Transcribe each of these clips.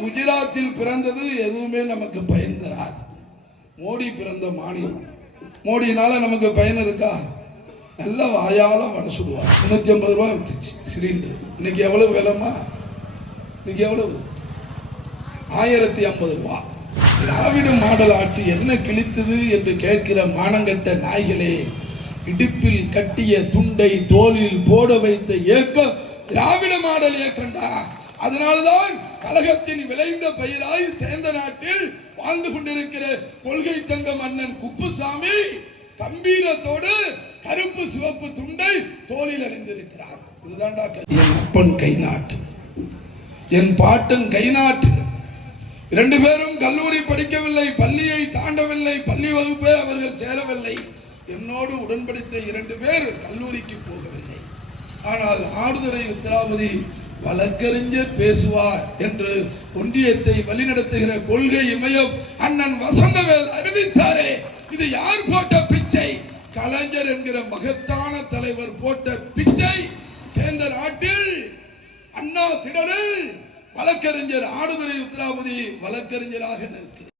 குஜராத்தில் பிறந்தது எதுவுமே நமக்கு பயன் தராது. மோடி பிறந்த மாநிலம். மோடினால நமக்கு பயன் இருக்கா? நல்ல வாயால் வடை சுடுவார். முந்நூற்றி ஐம்பது ரூபா வித்துச்சு சிலிண்டர். இன்னைக்கு எவ்வளவு விலைமா இன்னைக்கு எவ்வளவு? ஆயிரத்தி ஐம்பது ரூபா. திராவிட மாடல் ஆட்சி என்ன கிழித்தது என்று கேட்கிற மானங்கட்ட நாய்களே இடுப்பில் கட்டிய துண்டை தோலில் போட வைத்த இயக்கம் திராவிட மாடல் இயக்கம்டா. அதனால்தான் கழகத்தின் விளைந்த பயிராய் சேர்ந்த நாட்டில் வாழ்ந்து கொண்டிருக்கிற கொள்கை தங்க மன்னன் குப்புசாமி கம்பீரத்தோடு கருப்பு சிவப்பு துண்டை தோளில் அணிந்திருக்கிறார். இதுதான்டா என் அப்பன் கை நாட்டு என் பாட்டன் கை நாட்டு இரண்டு பேரும் கல்லூரி படிக்கவில்லை பள்ளியை தாண்டவில்லை பள்ளி வகுப்பே அவர்கள் சேரவில்லை. என்னோடு உடன்படித்த இரண்டு பேர் கல்லூரிக்கு போகவில்லை. ஆனால் ஆடுதுறை உத்திராபதி வழக்கறிஞர் பேசுவார் என்று ஒன்றியத்தை வழிநடத்துகிற கொள்கை இமயம் அண்ணன் வசந்தவேல் அறிவித்தாரே. இது யார் போட்ட பிச்சை? கலைஞர் என்கிற மகத்தான தலைவர் போட்ட பிச்சை சேர்ந்த நாட்டில் அண்ணா திடலில் வழக்கறிஞர் ஆடுதுறை உத்தராவதி வழக்கறிஞராக நிற்கிறார்.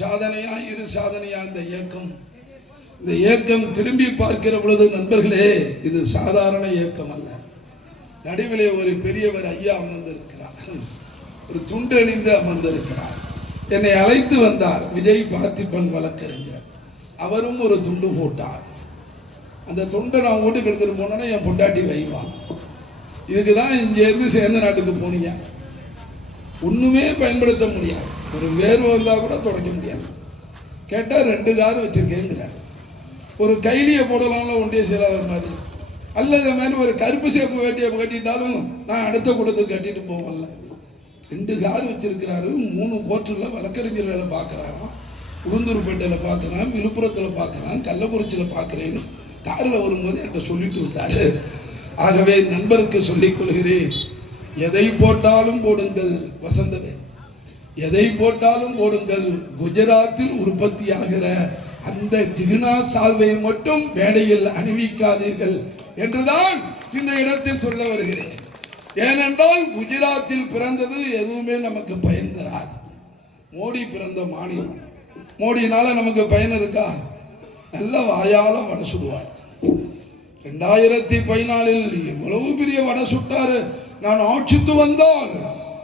சாதனையா இரு சாதனையா இந்த இயக்கம்? இந்த இயக்கம் திரும்பி பார்க்கிற பொழுது நண்பர்களே இது சாதாரண இயக்கம் அல்ல. நடுவிலே ஒரு பெரியவர் ஐயா அமர்ந்திருக்கிறார். ஒரு துண்டு அணிந்து அமர்ந்திருக்கிறார். என்னை அழைத்து வந்தார் விஜய் பார்த்திபன் வழக்கறிஞர். அவரும் ஒரு துண்டு போட்டார். அந்த துண்டை நான் வீட்டுக்கு எடுத்துட்டு போனேன்னா என் பொண்டாட்டி வைவான் இதுக்கு தான் இங்கேருந்து சேர்ந்த நாட்டுக்கு போனீங்க. ஒன்றுமே பயன்படுத்த முடியாது. ஒரு வேர்வை இருந்தால் கூட தொடக்க முடியாது. கேட்டால் ரெண்டு கார் வச்சுருக்கேங்கிறார் ஒரு கைலியை போடலாம்ல ஒன்றிய செயலாளர் மாதிரி. அல்லது மாதிரி ஒரு கருப்பு சேப்பு வேட்டியை கட்டிட்டாலும் நான் அடுத்த கூட்டத்துக்கு கட்டிட்டு போவல ரெண்டு கார் வச்சுருக்கிறாரு மூணு கோர்ட்டில் வழக்கறிஞர் வேலை பார்க்குறாராம் உளுந்தூர்பேட்டையில் பார்க்குறான் விழுப்புரத்தில் பார்க்குறான் கள்ளக்குறிச்சியில் பார்க்குறேன்னு காரில் வரும்போது என்கிட்ட சொல்லிட்டு வந்தாரு. ஆகவே நண்பருக்கு சொல்லிக் கொள்கிறேன் எதை போட்டாலும் போடுங்கள் வசந்தவே எதை போட்டாலும் போடுங்கள். குஜராத்தில் உற்பத்தியாகிற அந்த ஜிகுனா சால்வை மட்டும் மேடையில் அணிவிக்காதீர்கள் என்றுதான் இந்த இடத்தில் சொல்ல வருகிறேன். ஏனென்றால் குஜராத்தில் பிறந்தது எதுவுமே நமக்கு பயன் தராது. மோடி பிறந்த மாநிலம். மோடினால நமக்கு பயன் இருக்கா? நல்ல வாயால வடை சுடுவார். ரெண்டாயிரத்தி பதினாலில் எவ்வளவு பெரிய வடை சுட்டாரு. நான் ஆட்சித்து வந்தால்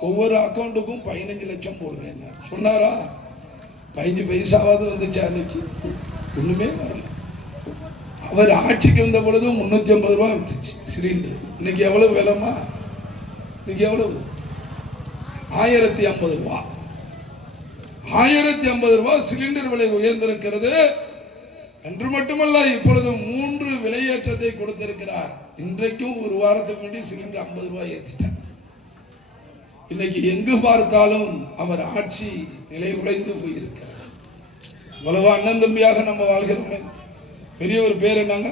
ஒவ்வொரு அக்கௌண்ட்டுக்கும் பதினஞ்சு லட்சம் போடுவேன் சொன்னாரா? பதினஞ்சு பைசாவது வந்துச்சு அன்னைக்கு? ஒன்றுமே வரல. அவர் ஆட்சிக்கு வந்த பொழுது முந்நூற்றி ஐம்பது ரூபா வித்துச்சு சிலிண்டர். இன்னைக்கு எவ்வளவு விலைமா இன்னைக்கு எவ்வளவு? ஆயிரத்தி ஐம்பது ரூபா. ஆயிரத்தி ஐம்பது ரூபா சிலிண்டர் விலை உயர்ந்திருக்கிறது என்று மட்டுமல்ல இப்பொழுது மூன்று விலையேற்றத்தை கொடுத்திருக்கிறார். இன்றைக்கும் ஒரு வாரத்துக்கு முன்னாடி சிலிண்டர் ஐம்பது ரூபாய் ஏற்றிட்டார். இன்னைக்கு எங்கு பார்த்தாலும் அவர் ஆட்சி நிலை உழைந்து போயிருக்கிறார். இவ்வளவு அண்ணன் தம்பியாக நம்ம வாழ்கிறோமே. பெரியவர் பேர் என்னங்க?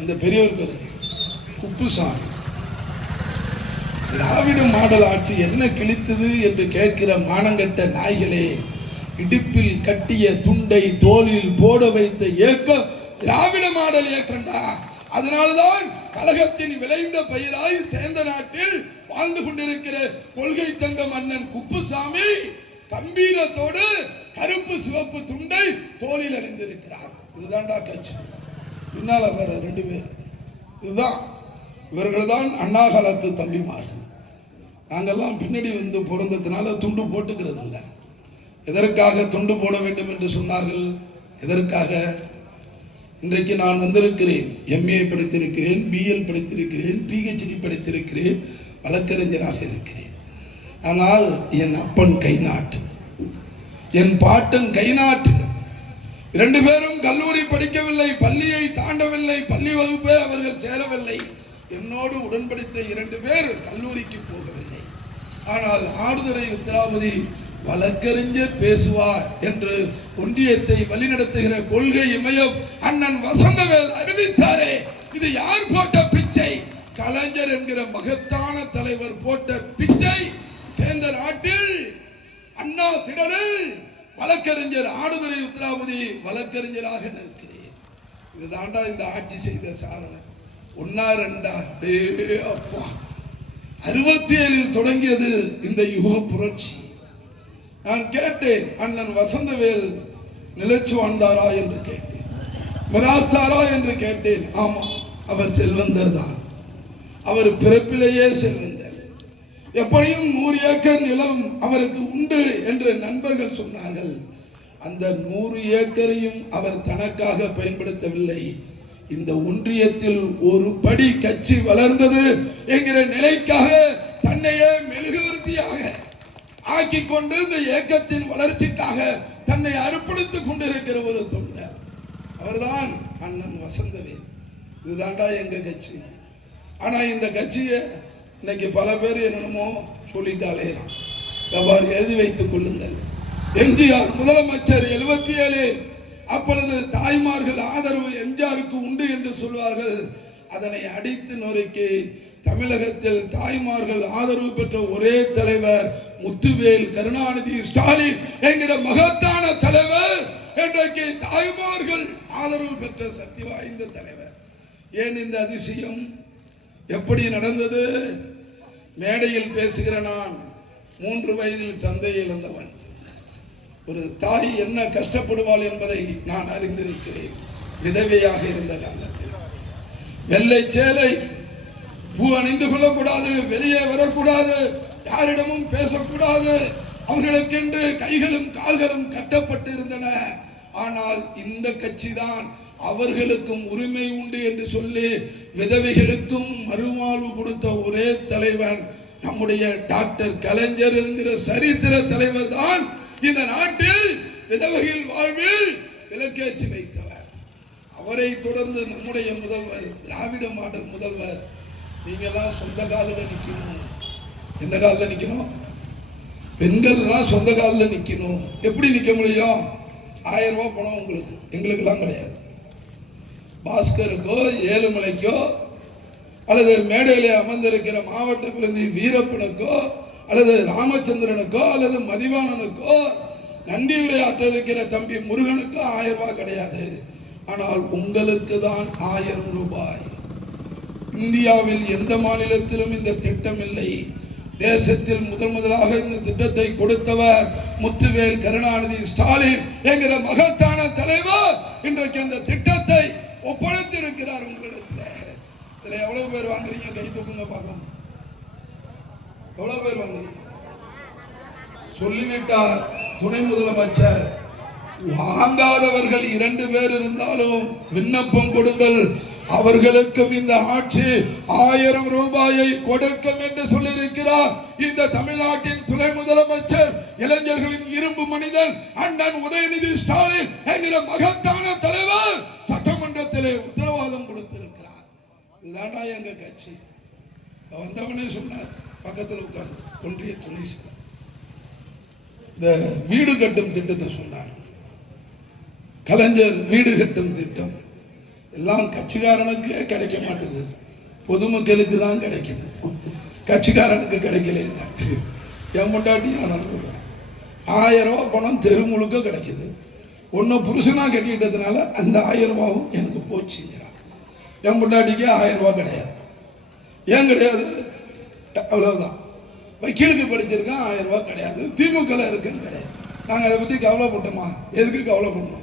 அந்த பெரியவர் பேர் குப்புசாமி. திராவிட மாடல் ஆட்சி என்ன கிழித்தது என்று கேட்கிற மானங்கட்ட நாய்களே இடுப்பில் கட்டிய துண்டை தோலில் போட வைத்த இயக்கம் திராவிட மாடல் இயக்கம்டா அதனால்தான் கழகத்தின் விளைந்த பயிராய் சேர்ந்த நாட்டில் வாழ்ந்து கொண்டிருக்கிற கொள்கை தங்க மன்னன் குப்புசாமி கம்பீரத்தோடு கருப்பு சிவப்பு துண்டை தோளில் அணிந்திருக்கிறார். இதுதான்டா கட்சி. பின்னால வர ரெண்டு பேர். இதுதான். இவர்கள் தான் அண்ணா காலத்து தம்பிமார்கள். நாங்கெல்லாம் பின்னாடி வந்து பிறந்ததுனால துண்டு போட்டுக்கிறது இல்லை எதற்காக துண்டு போட வேண்டும் என்று சொன்னார்கள்? எதற்காக? இன்றைக்கு நான் வந்திருக்கிறேன். எம்ஏ படித்திருக்கிறேன் பிஎல் படித்திருக்கிறேன் பிஹெச்டி படித்திருக்கிறேன் வழக்கறிஞராக இருக்கிறேன். ஆனால் என் அப்பன் கை நாட்டு என் பாட்டன் கை நாட்டு இரண்டு பேரும் கல்லூரி படிக்கவில்லை பள்ளியை தாண்டவில்லை பள்ளி வகுப்பே அவர்கள் சேரவில்லை. என்னோடு உடன்படித்த இரண்டு பேர் கல்லூரிக்கு போகவில்லை. ஆனால் ஆடுதுறை உத்திராபதி வழக்கறிஞர் பேசுவார் என்று ஒன்றியத்தை வழிநடத்துகிற கொள்கை இமயம் அண்ணன் வசந்தவேல் அறிவித்தாரே. இது யார் போட்ட பிச்சை? கலைஞர் என்கிற மகத்தான தலைவர் போட்ட பிச்சை சேர்ந்த நாட்டில் அண்ணா திடலில் வழக்கறிஞர் ஆடுதுறை உத்தராபதி வழக்கறிஞராக நிற்கிறேன். இதுதாண்டா இந்த ஆட்சி செய்த சாரணம் ஒன்னா ரெண்டா? அப்படியே அப்பா. அறுபத்தி ஏழில் தொடங்கியது இந்த யுக புரட்சி. நான் கேட்டேன் அண்ணன் வசந்தவேல் நிலைச்சு வாழ்ந்தாரா என்று கேட்டேன். மிராஸ்தாரா என்று கேட்டேன் ஆமா அவர் செல்வந்தர் தான். அவர் பிறப்பிலேயே செல்வந்தர். எப்படியும் நூறு ஏக்கர் நிலம் அவருக்கு உண்டு என்று நண்பர்கள் சொன்னார்கள். அந்த நூறு ஏக்கரையும் அவர் தனக்காக பயன்படுத்தவில்லை. இந்த ஒன்றியத்தில் ஒரு படி கட்சி வளர்ந்தது என்கிற நிலைக்காக தன்னையே மெழுகுவர்த்தியாக ஆக்கி கொண்டு இந்த இயக்கத்தின் வளர்ச்சிக்காக தன்னை அர்ப்பணித்துக் கொண்டிருக்கிற ஒரு தொண்டர். அவர்தான் அண்ணன் வசந்தவேல். இதுதான்டா எங்க கட்சி. ஆனா இந்த கட்சியை இன்னைக்கு பல பேர் என்னென்னமோ சொல்லிட்டாலே எவ்வாறு எழுதி வைத்துக் கொள்ளுங்கள். எம்ஜிஆர் முதலமைச்சர் எழுபத்தி ஏழு அப்பொழுது தாய்மார்கள் ஆதரவு எம்ஜிஆருக்கு உண்டு என்று சொல்வார்கள். அதனை அடித்து நொறுக்கி தமிழகத்தில் தாய்மார்கள் ஆதரவு பெற்ற ஒரே தலைவர் முத்துவேல் கருணாநிதி ஸ்டாலின் என்கிற மகத்தான தலைவர். இன்றைக்கு தாய்மார்கள் ஆதரவு பெற்ற சக்தி வாய்ந்த தலைவர். ஏன் இந்த அதிசயம்? எப்படி நடந்தது? மேடையில் பேசுகிற நான் மூன்று வயதில் தந்தை இழந்தவன். ஒரு தாய் என்ன கஷ்டப்படுவாள் என்பதை நான் அறிந்திருக்கிறேன். விதவையாக இருந்த காலத்தில். வெள்ளை சேலை பூ அணிந்து கொள்ளக்கூடாது வெளியே வரக்கூடாது யாரிடமும் பேசக்கூடாது. அவர்களுக்கென்று கைகளும் கால்களும் கட்டப்பட்டு இருந்தன ஆனால் இந்த கட்சி தான் அவர்களுக்கும் உரிமை உண்டு என்று சொல்லி விதவைகளுக்கும் மறுவாழ்வு கொடுத்த ஒரே தலைவன் நம்முடைய டாக்டர் கலைஞர் என்கிற சரித்திர தலைவர் தான் இந்த நாட்டில் விதவைகள் வாழ்வில் விளக்கேற்றி வைத்தவர். அவரை தொடர்ந்து நம்முடைய முதல்வர் திராவிட மாடல் முதல்வர் நீங்கெல்லாம் சொந்த காலில் நிற்கணும் எந்த காலில் நிற்கணும் பெண்கள்லாம் சொந்த காலில் நிற்கணும் எப்படி நிற்க முடியும்? ஆயிரம் ரூபா பணம் உங்களுக்கு. எங்களுக்கெல்லாம் கிடையாது. பாஸ்கருக்கோ ஏழுமலைக்கோ அல்லது மேடையில் அமர்ந்திருக்கிற மாவட்ட பிரதி வீரப்பனுக்கோ அல்லது ராமச்சந்திரனுக்கோ அல்லது மதிவாணனுக்கோ நன்றி உரையாற்ற இருக்கிற தம்பி முருகனுக்கோ ஆயிரம் ரூபாய் கிடையாது. ஆனால் உங்களுக்கு தான் ஆயிரம் ரூபாய். இந்தியாவில் எந்த மாநிலத்திலும் இந்த திட்டம் இல்லை தேசத்தில் முதல் முதலாக இந்த திட்டத்தை கொடுத்தவர் முத்துவேல் கருணாநிதி ஸ்டாலின் என்கிற மகத்தான தலைவர். இன்றைக்கு அந்த திட்டத்தை ஒப்படைத்திருக்கிறார் உங்களிடத்தில். எவ்வளவு பேர் வாங்குறீங்க? கை தூக்குங்க பார்க்கலாம் எவ்வளவு பேர் வாங்குறீங்க? சொல்லிவிட்டார் துணை முதலமைச்சர். வாங்காதவர்கள் இரண்டு பேர் இருந்தாலும் விண்ணப்பம் கொடுங்கள். அவர்களுக்கும் இந்த ஆட்சி ஆயிரம் ரூபாயை கொடுக்கும் என்று சொல்லியிருக்கிறார். இந்த தமிழ்நாட்டின் துணை முதலமைச்சர் இளைஞர்களின் இரும்பு மனிதன் அண்ணன் உதயநிதி ஸ்டாலின் என்கிற மகத்தான தலைவர் சட்டமன்றத்திலே உத்தரவாதம் கொடுத்திருக்கிறார். இதுதான்டா எங்க கட்சி. வந்தவனே சொன்னார் பக்கத்தில் உட்கார்ந்து ஒன்றிய துணை இந்த வீடு கட்டும் திட்டத்தை சொன்னார். கலைஞர் வீடு கட்டும் திட்டம். எல்லாம் கட்சிக்காரனுக்கு கிடைக்க மாட்டேது. பொதுமக்களுக்கு தான் கிடைக்குது. கட்சிக்காரனுக்கு கிடைக்கல. என் முட்டாட்டியும் அதான் சொல்றேன். ஆயிரம் ரூபா பணம் தெரு முழுக்க கிடைக்குது. ஒன்று புருஷனாக கட்டிக்கிட்டதுனால அந்த ஆயிரம் ரூபாவும் எனக்கு போச்சுங்கிறான் என் முட்டாட்டிக்கு ஆயிரம் ரூபா கிடையாது. ஏன் கிடையாது? அவ்வளோதான் வக்கீலுக்கு படிச்சிருக்கேன் ஆயிரம் ரூபா கிடையாது. திமுகல இருக்குன்னு கிடையாது. நாங்கள் அதை பற்றி கவலைப்பட்டோமா? எதுக்கு கவலைப்படணும்?